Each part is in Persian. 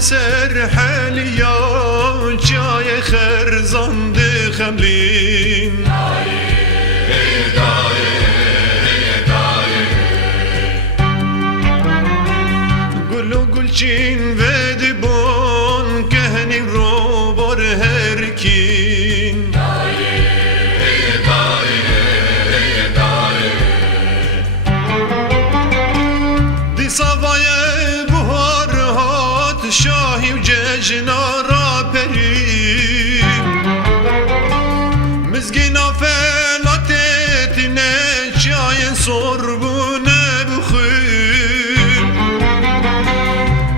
سر حاليا جاي خرزان خملين قلو قلشين فدبون كهني روبر هركين دي صفايا بهار هات شاهي وججنا رابرين مزقنا فلاتتنا جاين صربونا بخير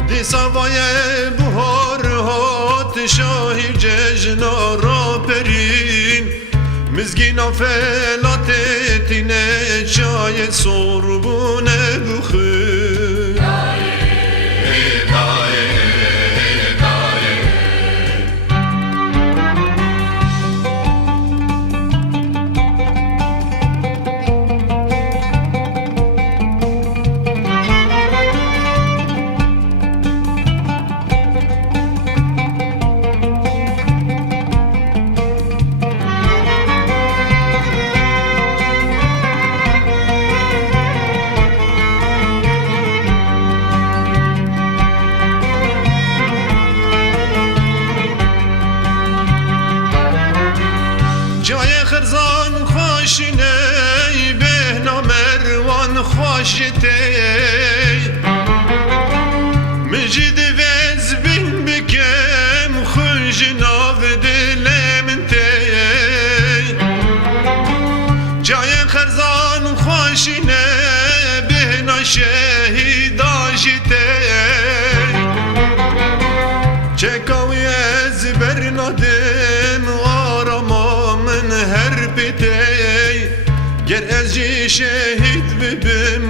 دي صفايا بهار هات شاهي وججنا رابرين مزقنا فلاتتنا جاين صربونا بخير جای خرزان خوشنه بهنا مروان خوشته مجید وز بین بکم خوش ناو دلم ته جای خرزان خوشنه بهنا شهیدا جته چکاوی از برنادم آراما من هر بیتی گر از جی شهید ببم